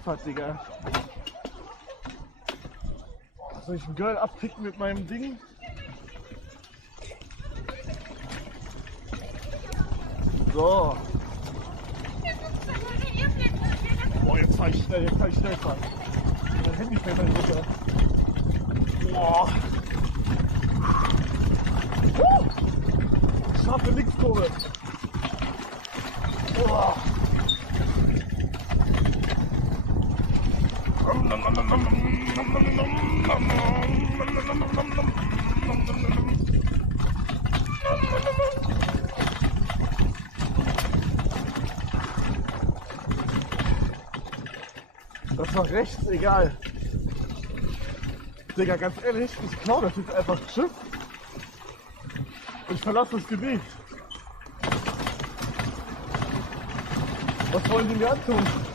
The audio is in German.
Abfahrt, Digga. Soll ich ein Girl abpicken mit meinem Ding? So. Boah, jetzt fahr ich schnell fahren. Mein Handy fällt mal runter. Boah. Scharfe Linkskurve. Boah. Das war rechts egal. Digga, ganz ehrlich, ich glaube, das ist einfach Schiff. Ich verlasse das Gebiet. Was wollen die mir antun?